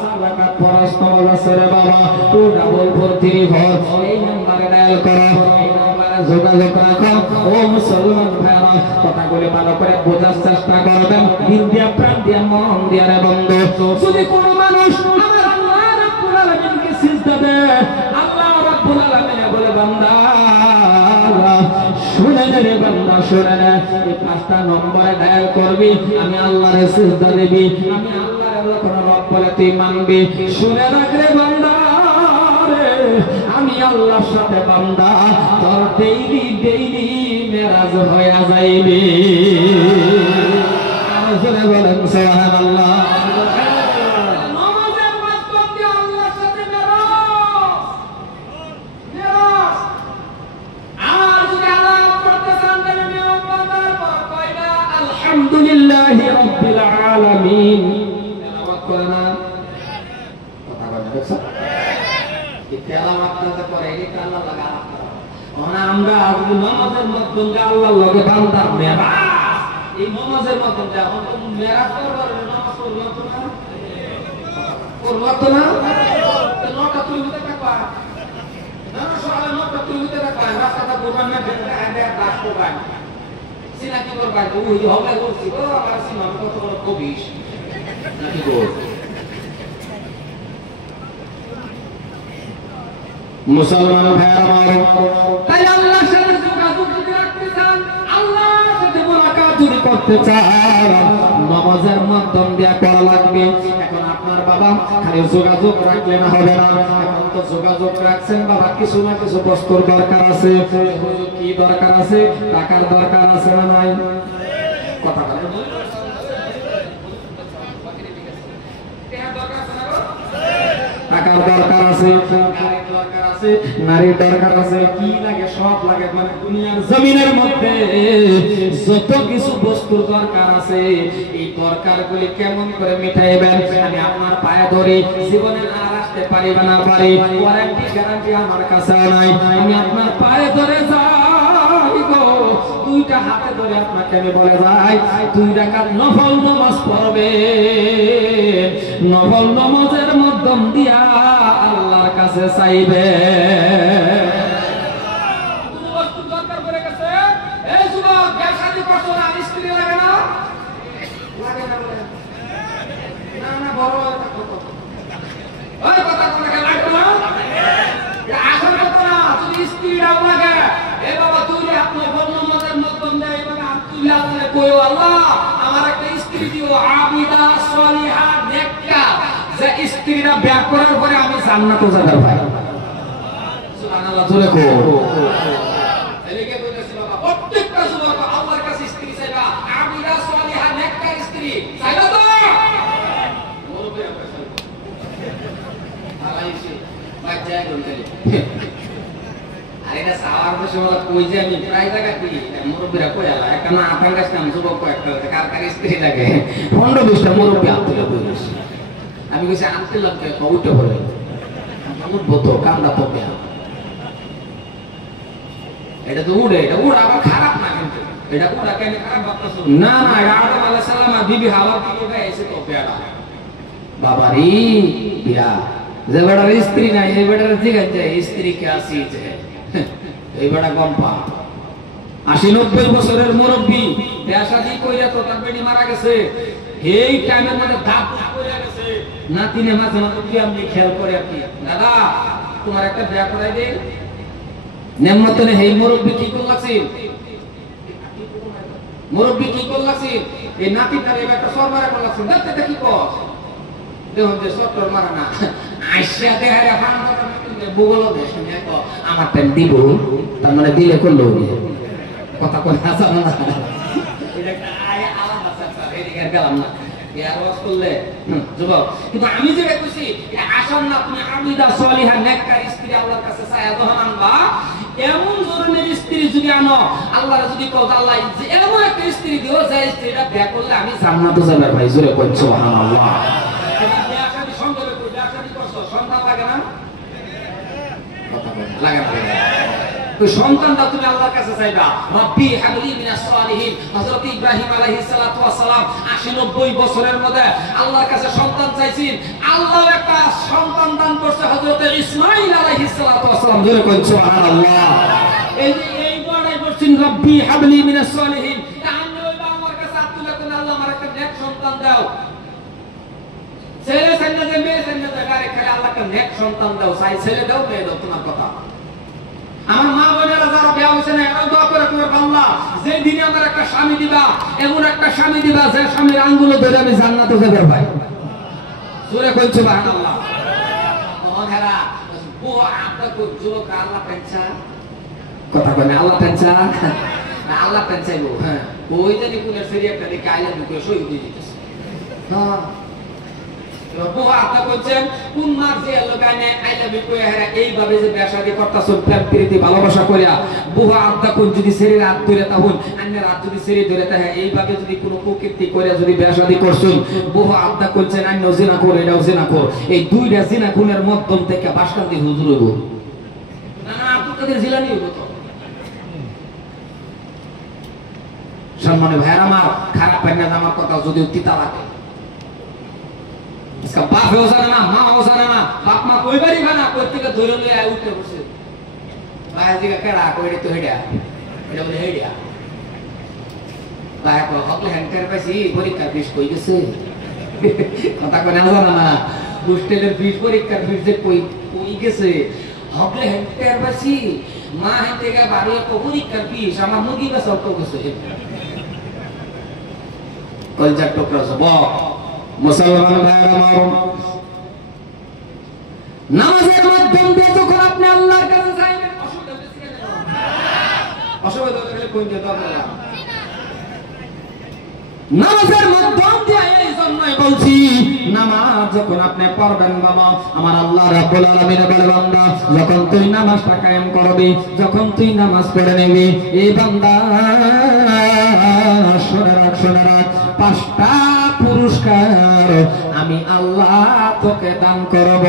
4 রাকাত ফরজ নামাজ আছে রে বাবা, 24434 এই নম্বরে ডায়াল করো, এই নম্বরে যোগাযোগ রাখো। ও মুসলমান ভাইরা, কথাগুলি ভালো করে বোঝার চেষ্টা করবেন, দিন দিয়া প্রাণ দিয়া মন দিয়া রে বন্ধু। যদি কোনো মানুষ আমার আল্লাহ রাব্বুল আলামিনকে সিজদা দেয়, আল্লাহ রাব্বুল আলামিন বলে বান্দা শুনে রে বান্দা শুনে নে, এই 5টা নম্বরে ডায়াল করবি, আমি আল্লাহরে সিজদা দিবি, আমি আল্লাহর যখন রব বলে তুই মানবি। শুনে রাখ রে বান্দা রে, আমি আল্লাহর সাথে বান্দা তোর ডেইলি ডেইলি মেরাজ হয়ে যাইবি। আর শুনে বলেন সুবহানাল্লাহ। আলহামদুলিল্লাহি রাব্বিল আলামিন তেলাওয়াত করে না, কথা বলেন দেখছো, এই তেলাওয়াতটা করে এই আল্লাহ লাগা ওনা আমরা নামাজের মধ্যে আল্লাহর লগে বান্দার মেরাজ, এই নামাজের মধ্যে যখন তুমি মেরাজ করবে, নামাজ পড়বে তো না, পড়বে তো না, তো নটা তুই হতে থাকবা না, সকালে নটা তুই হতে থাকবা, রাস্তাটা করবেন না, বেটা আগে কাজ করবেন, সিনা কি করবেন, ওই হবে করছি ও আমার সিনা কত বড় কবিশ নাকি গো। মুসলমান ভাইরা আমার, তাই আল্লাহর সাথে যোগাযোগ যদি রাখতে চান, আল্লাহর সাথে মুলাকাত যদি করতে চান, নামাজের মাধ্যম দিয়ে করা লাগবে। এখন আপনার বাবা খালি যোগাযোগ রাখলে না হবে না, এখন তো যোগাযোগ রাখছেন বাবা, কিছু না কিছু বস্তুর দরকার আছে। কি দরকার আছে? টাকার দরকার আছে না নাই? কথা বলেন, টাকা দরকার আছে না? টাকার দরকার আছে, গাড়ির দরকার আছে, নারীর দরকার আছে, কি লাগে সব লাগে। মানে দুনিয়ার জমিনের মধ্যে যত কিছু বস্তুর দরকার আছে, এই দরকারগুলি কেমন করে মিটাইবেন আমি আপনার পায়ে ধরি। জীবনে আর আসতে পারি বা না পারি ওয়ারেন্টি গ্যারান্টি আমার কাছে নাই। আমি আপনার পায়ে ধরে যাই গো, দুইটা হাতে ধরে আপনাকে আমি বলে যাই 2 রাকাত নফল নামাজ পড়বে। নফল নামাজের মাধ্যম দিয়া আল্লাহর কাছে চাইবে। স্ত্রীরা ব্যাক করার পরে আমি জান্নাতে যাবার ভাই সুবহানাল্লাহ জোরে কো। এদিকে বলেছে বাবা প্রত্যেকটা যুবক আল্লাহর কাছে স্ত্রী চাইবা, আবিদা সালিহা নেককার স্ত্রী চাইবা তো মুরব্বি আপনারা আলাইছি বাচ্চা বলতে আরে না সাওয়ার বসে বলা কই যে আমি প্রায় জায়গা কই মুরব্বিরা কই আলা একটা না আপনার কাছে নাম যুবক একটা কার কার স্ত্রী লাগে 15-20টা মুরব্বি আনতে বলেছে। আমি কইছি আনতে লাগবে উঠে পড়ে আমার বতো কান্দা পড়বে। এটা তো উড়ে, এটা উড়া আবার খারাপ না, কিন্তু এটা উড়া কেন খারাপ ভাবতেছো না? না এটা আদম আলাইহিস সালাম আর বিবি হাওয়া দিকে এসে তো পেড়া বাবারি বিয়া যে বড় স্ত্রী নাই এই বড় জিগান যায় স্ত্রী কে আসি যে এই বড় গম্পা 80-90 বছরের মুরব্বি বিয়া শাদী কইরা তো তার বেটি মারা গেছে। এই টাইমের মধ্যে দাঁত কইরা গেছে, নাতিনে মাঝে মাঝে কি আপনি খেয়াল করে আপনি দাদা তোমার একটা বিয়া করাই দেই নেমতনে। এই মুরব্বি কি করলাছিস, মুরব্বি কি করলাছিস এই নাতিটারে একটা সরমারা করলাছিস দেখতে কি কস দেখুন যে সরকার মারা না আইসা দেহারে ফান করে বুগলো দেশ দেখো আমার টাইম দিব তার মানে দিলে করলো কথা কই হাসা না এটা একটা আলাদা স্যার এদিকে গেলাম না ইয়ার ওয়াজ করলে যুবক। কিন্তু আমি যেটা কইছি আসান না তুমি আবিদা সালিহা নেককার স্ত্রী আল্লাহর কাছে চায়া দহন আনবা। এমন ধরনের স্ত্রী যদি আনো আল্লাহর যদি কও আল্লাহ এমন একটা স্ত্রী দিও যে স্ত্রীটা বিয়ে করলে আমি জান্নাতে যাবার ভাই জোরে কই সুবহানাল্লাহ। বিয়া শাদী সম্পর্কে কই বিয়া শাদী করছো সন্তান লাগে না কথা বল লাগে না তো সন্তানটা তুমি আল্লাহর কাছে চাইবা রব্বি হাবলি মিনাস সালিহিন। হযরত ইব্রাহিম আলাইহিস সালাতু ওয়াস সালাম 80-90 বছরের মধ্যে আল্লাহর কাছে সন্তান চাইছেন, আল্লাহ একটা সন্তান দান করছে হযরত ইসমাঈল আলাইহিস সালাতু ওয়াস সালাম জোরে কই সুবহানাল্লাহ। এই যে এই বড়াই বলছেন রব্বি হাবলি মিনাস সালিহিন, আমি ওই আল্লাহর কাছে আত্মুল্লাহ করে আল্লাহ আমার একটা নেক সন্তান দাও। ছেলে সন্তান দেবে মেয়ে সন্তান দেবে আরে খালি আল্লাহ একটা নেক সন্তান দাও, চাই ছেলে দাও মেয়ে দাও তোমার কথা। আমার মা বোনেরা যারা বিয়ে হয়েছে না এরা দোয়া করে তোমার আল্লাহ যে দিনে আমার একটা স্বামী দিবা এমন একটা স্বামী দিবা যে স্বামীর আঙ্গুল ধরে আমি জান্নাতে যাবে ভাই জোরে কই সুবহানাল্লাহ। ওহেরা ও আপনি কো যুবক আল্লাহ পেঁচা কথা কই না আল্লাহ পেঁচা আল্লাহ পেঁচাইবো। হ্যাঁ ওই জানি কোন সেরি একটা দিকে আইলা ঢুকে সই দিয়ে দিতেছে। হ্যাঁ বহু আপনি বলছেন কোন মার যে লোকানে আইলা বিকয়ে হেরা এইভাবে যে বেশাদি করতাছ প্রেম প্রীতি ভালোবাসা করিয়া বহু আত্মা কোন যদি শরীর হাত ধরে তাহুন অন্যের হাত যদি শরীর ধরে তাহে এইভাবে যদি কোনো কুকীর্তি করিয়া যদি বেশাদি করছুন বহু আত্মা করছেন অন্য জিনা করে এটাও জিনা কর এই দুইটা জিনা গুণের মাধ্যম থেকে বাসকান্তি হুজুর হইব না না আপনাদের জিলানি হইব তো। সম্মানে ভাইরা আমার খারাপ পান্না আমার কথা যদি তিতা লাগে इसका बाप हो जाना ना माँ हो जाना ना बाप माँ कोई बारी खाना कोई तिका धोरे ले आए उठे बसे बाहर जी का केड़ा कोई तो हेडिया এটা বলে হেডিয়া বাহা কো হকলে হ্যান্ডকার পাইছি পরীক্ষার ফিস কই গেছে কথা কই না জানা না হোস্টেলের ফিস পরীক্ষার ফিস যে কই গেছে হকলে হ্যান্ডকার পাইছি মা হেতে গা বাড়ি কো পরীক্ষার ফিস আমার মুগি বা সব কো গেছে কলজার টুকরা সব মুসলমান ভাইরা আমার নামাজের মাধ্যম দিয়ে যখন আপনি আল্লাহর কাছে যাবেন অসুবিধা হলে কোন যে দরকার নামাজের মাধ্যম দিয়ে এই জন্যই বলছি নামাজ যখন আপনি পড়বেন বাবা, আমার আল্লাহ রাব্বুল আলামিন বলে বান্দা যখন তুই নামাজটা কায়েম করবি, যখন তুই নামাজ পড়ে নিবি, এই বান্দা শুনে রাখ 5টা পুরস্কার আমি আল্লাহ তোকে দান করব।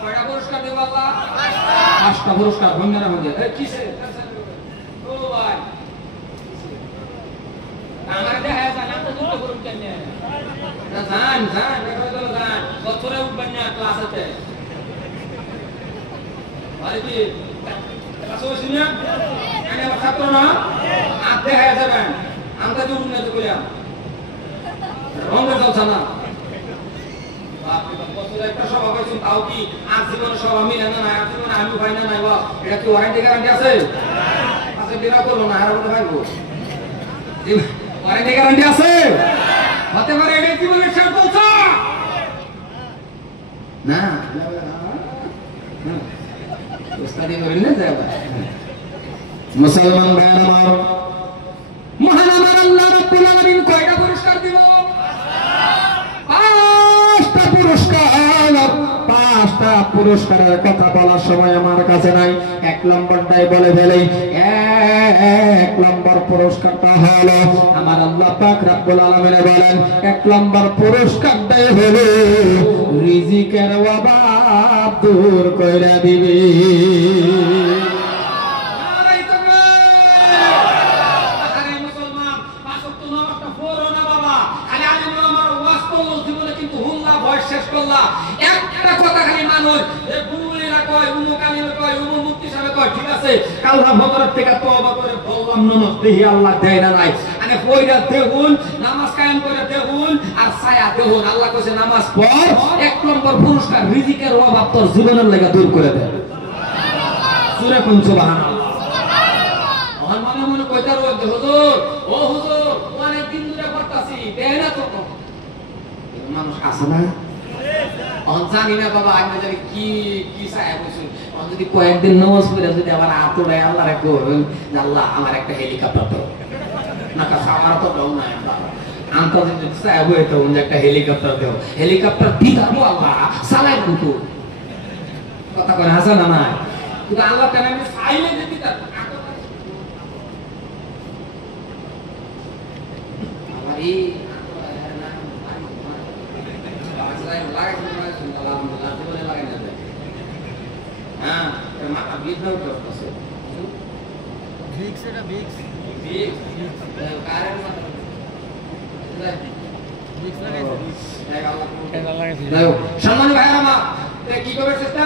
কয়টা পুরস্কার দেব আল্লাহ? 5টা পুরস্কার। বন্ধুরা মধ্যে এই কিসে ও ভাই আমার দেখা জানা তো দুটো পুরস্কার নিয়ে জান দেখো তো জান বছরে উঠবেন না ক্লাস আছে আরে কি ক্লাস হইছে না আমি আমার ছাত্র না আপনি দেখা যাবেন আমরা তো উন্নত করিলাম রঙের দলছা না আপনি বছরে একটা সভা করেছেন, তাও কি আর জীবনে সভা মিলে না আর জীবনে আমি ভাই না নাই বা এটা কি ওয়ারেন্টি গ্যারান্টি আছে? আছে বিনা করবো না আর বলতে পারবো ওয়ারেন্টি গ্যারান্টি আছে? হতে পারে এটা জীবনের শেষ দলছা না উস্তাদি করেন না যাবা। মুসলমান ভাই আমার, মহান আমার আল্লাহ রাব্বুল আলামিন কয়টা পুরস্কার দিব? 5টা পুরস্কার। 5টা পুরস্কারের কথা বলার সময় আমার কাছে নাই, 1 নম্বরটাই বলে ফেলেই। 1 নম্বর পুরস্কারটা হলো আমার আল্লাহ পাক রব্বুল আলামিন বলেন 1 নম্বর পুরস্কারটাই হলো রিজিকের অভাব দূর কইরা দিবে। একটা কথা খালি মানুষ বুড়িরা কয় উমুকালিরা কয় উমুমুক্তি সাহেব কয় ঠিক আছে আল্লাহ ভগরত থেকে তওবা করে বললাম নমস্তে হি আল্লাহ দেয় না নাই মানে কইরা দেখুন নামাজ কায়েম করে দেখুন আর ছায়া দেখুন আল্লাহ কইছে নামাজ পড় 1 নম্বর পুরস্কার রিজিকের অভাব তোর জীবনের লাগা দূর করে দেয়। সূরা কোন সুবহানাল্লাহ। আমার মনে কইতার হুজুর ও হুজুর অনেক দিন ধরে পড়তাছি দেয় না তো মানুষ আছে না জানি না বাবা আমি জানি কি কি ছায়া বলছি যদি কয়েকদিন নামাজ পড়ে যদি আবার আতড়ায় আল্লাহ রাখো আল্লাহ আমার একটা হেলিকপ্টার দাও না কাছে আমার তো দাও না আঙ্কাল যদি ছায়া বই তো একটা হেলিকপ্টার দাও হেলিকপ্টার দিতামো আল্লাহ চালাই কিন্তু কথা কয় হাসা না না কিন্তু আল্লাহ কেন আমি চাইলে যদি দিতাম আমার এই সম্মানিত ভাইরা আমার কি করবে চেষ্টা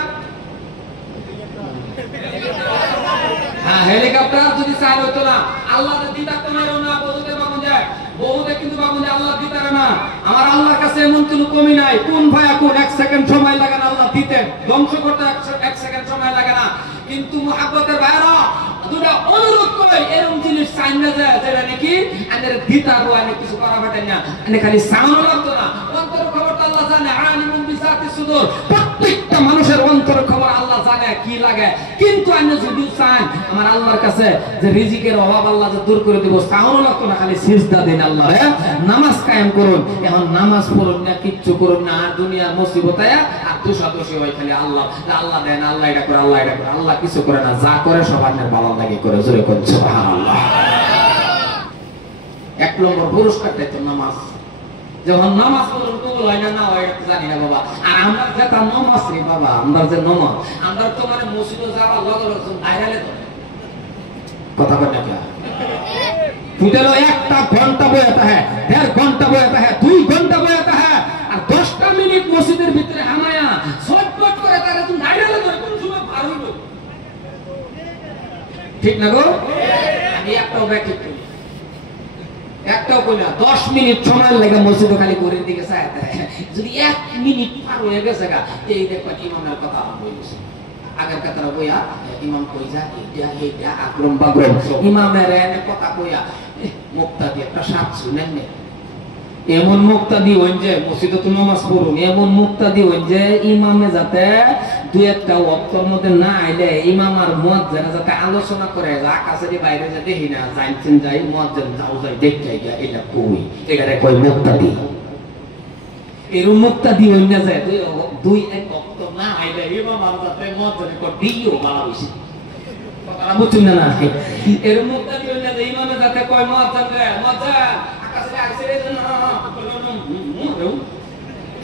হেলিকপ্টার যদি চাই হইতো না আল্লাহ দিতা কমেরও না বহুতে বাবু যায় বহুতে কিন্তু বাবু যায় আল্লাহ দিতারে না আমার আল্লাহর কাছে এমন কোনো কমি নাই কোন ভাইয়া কোন 1 সেকেন্ড সময় লাগে না আল্লাহ দিতেন ধ্বংস করতে 1 সেকেন্ড সময় লাগে না কিন্তু মুহাব্বতের ভাইরা দুটা অনুরোধ করে এরকম জিনিস চাই না যায় যেটা নাকি আমাদের দিতার ওয়ানে কিছু করা পারে না মানে খালি সাউন্ড লাগতো না অন্তর খবরটা আল্লাহ জানে আলিমুন বিজাতি সুদূর প্রত্যেকটা মানুষের অন্তর খবর আল্লাহ জানে কি লাগে কিন্তু আপনি যদি চান আমার আল্লাহর কাছে যে রিজিকের অভাব আল্লাহ যে দূর করে দেব সাউন্ড লাগতো না খালি সিজদা দিন আল্লাহরে নামাজ কায়েম করুন এখন নামাজ পড়ুন না কিচ্ছু করুন না আর দুনিয়ার মুসিবতে আর দোষাদোষী হয় খালি আল্লাহ আল্লাহ দেন আল্লাহ এটা করে আল্লাহ এটা করে আল্লাহ কিছু করে না যা করে সবার ভালো লাগে করে জোরে করে সুবহানাল্লাহ। 1 নম্বর পুরস্কারটাই তো নামাজ যখন নামাজ পড়ুন কবুল হয় না না হয় এটা জানি না বাবা আর আমরা যেটা নামাজ রে বাবা আমরা যে নামাজ আমরা তো মানে মসজিদে যাওয়ার লগে লগে বাইরে তো কথা বলে না ফুটেলো 1 ঘন্টা বয়াতা হ্যাঁ 1.5 ঘন্টা বয়াতা হ্যাঁ 2 ঘন্টা বয়াতা হ্যাঁ আর 10টা মিনিট মসজিদের ভিতরে হামায়া ছটফট করে তারা তুমি বাইরে লাগে কোন সময় পার হইব ঠিক না গো আমি একটাও ব্যাখ্যা করি একটাও কই না 10 মিনিট সময় লাগে মসজিদে খালি ঘুরে দিকে চাইতে যদি 1 মিনিট পার হয়ে গেছে গা এই দেখো ইমামের কথা বলছি আগের কথাটা বইয়া ইমাম কই যা এইটা আকরম বাগরম ইমামের এনে কথা কইয়া মুক্তা দিয়ে একটা সাত শুনেন নে এমন মুক্তাদি হইন যে মসজিদে তো নামাজ পড়ুন, এমন মুক্তাদি হইন যে ইমামে যাতে দুই একটা ওয়াক্তের মধ্যে না আইলে ইমাম আর মুয়াজ্জিন যাতে আলোচনা করে যে আকাশের বাইরে যে দেখি না যাইছেন যাই মুয়াজ্জিন যাও যাই দেখতে গিয়া এটা কই এটারে কই মুক্তাদি। এরকম মুক্তাদি হইন না যে দুই এক ওয়াক্ত না আইলে ইমাম আর যাতে মুয়াজ্জিন কো দিও বালা হইছে কথাটা বুঝছেন না? এরকম মুক্তাদি হইন না যে ইমামে যাতে কই মুয়াজ্জিন রে মুয়াজ্জিন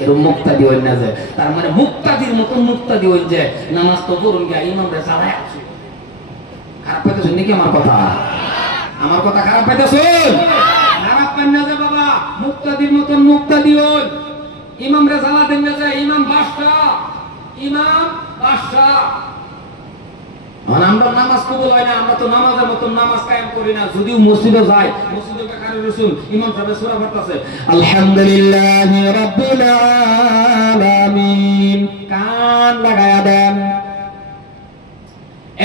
এরকম মুক্তাদি হইন না যে তার মানে মুক্তাদির মতো মুক্তাদি হইন যে নামাজ তো পড়ুন গিয়া ইমাম রে সালায় আছে। খারাপ পাইতেছেন নাকি আমার কথা? আমার কথা খারাপ পাইতেছেন? খারাপ পাইন না যে বাবা, মুক্তাদির মতো মুক্তাদি হইন। ইমাম রে সালাত দেন না যে ইমাম বাদশা, ইমাম বাদশা। আমরা নামাজ কবুল হয় না, আমরা তো নামাজের মতো নামাজ কায়েম করি না। যদিও মসজিদে যাই, মসজিদে কারি রাসূল ইমাম সাহেব সূরা পড়তাছে আলহামদুলিল্লাহি রাব্বিল আলামিন, কান লাগায়া দেন।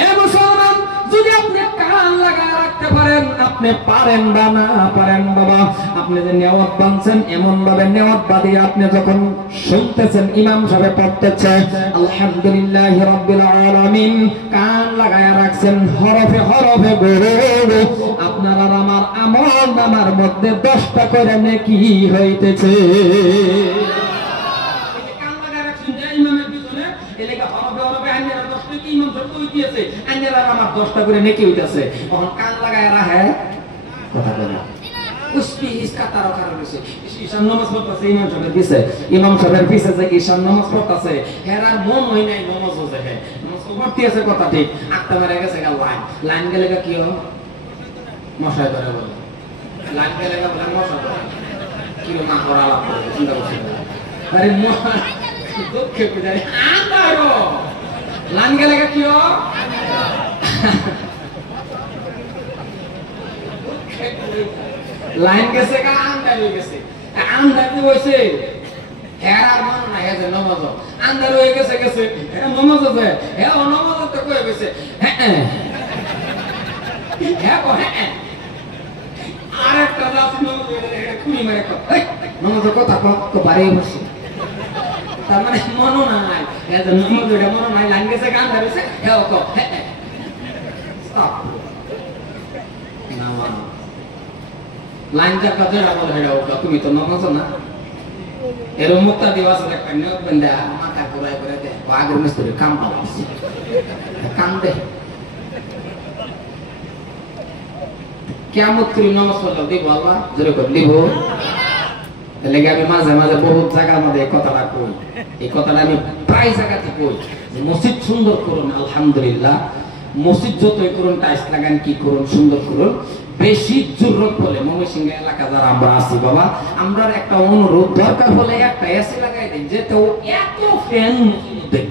এ মুসলমান, যদি আপনি কান লাগায় রাখতে পারেন, আপনি পারেন বা না পারেন বাবা, আপনি যে নিয়ত বানছেন এমন ভাবে নিয়ত বাঁধিয়ে আপনি যখন শুনতেছেন ইমাম সাহেব পড়তেছে আলহামদুলিল্লাহি রাব্বিল আলামিন, কান লাগায় রাখছেন, হরফে হরফে গড়ে আপনার আর আমার আমল নামার মধ্যে 10টা করে নেকি হইতেছে। কান লাগায় রাখছেন যে ইমামের পিছনে এলাকা হরফে হরফে আইনারা 10টা কি ইমাম সাহেব কই দিয়েছে, আইনারা আমার 10টা করে নেকি হইতেছে। তখন কান লাগায় রাখে কথা বলে উসপি ইসকা তার কারণ আছে। ঈশান নামাজ পড়তেছে ইমাম সাহেবের পিছে, ইমাম সাহেবের পিছে যে ঈশান নামাজ পড়তেছে হেরার মন হই নাই নামাজ হচ্ছে, হ্যাঁ নামাজ পড়তে আছে কথা ঠিক, আটটা মারা গেছে গা লাইন, লাইন গেলে কি হয় মশাই ধরে বলে, লাইন গেলে বলে মশা ধরে কি মা করা লাভ করে চিন্তা করছি। আরে দুঃখে বিদায় আন্দারো লাইন গেলে কি হয় লাইন গেছে কা আন্দার হয়ে গেছে, আন্দার কি হইছে হেরার মন না হে যে নামাজ আন্দার হয়ে গেছে গেছে হে নামাজ আছে হে নামাজ তো কই গেছে হ্যাঁ হ্যাঁ হ্যাঁ আরেকটা দাস নামাজ এটা খুনি মারে কো নামাজ কথা তো বাড়ি বসে, তার মানে মন নাই হে যে নামাজ এটা মন নাই, লাইন গেছে কা আন্দার হইছে হে কো হ্যাঁ স্টপ নামাজ লাইন যা কাজে আমল হেডা ওটা তুমি তো নামাজ না। এর মুক্তা দিবস রে কন্যা বন্ধা মাথা ঘুরায় করে দে আগের মিস্ত্রি কাম পাওয়াছে কাম দে কিয়ামত করে নামাজ পড়লে দিব আল্লাহ জোরে করে দিব। তাহলে আমি মাঝে মাঝে বহুত জায়গার মধ্যে এই কথাটা কই, এই কথাটা আমি প্রায় জায়গাতে কই যে মসজিদ সুন্দর করুন আলহামদুলিল্লাহ, মসজিদ যতই করুন টাইলস লাগান কি করুন সুন্দর করুন, বেশি জরুরত হলে ময়মনসিংহ এলাকা যারা আমরা আছি বাবা, আমরা একটা অনুরোধ দরকার হলে একটা এসি লাগাই দেন, যেহেতু এত ফ্যান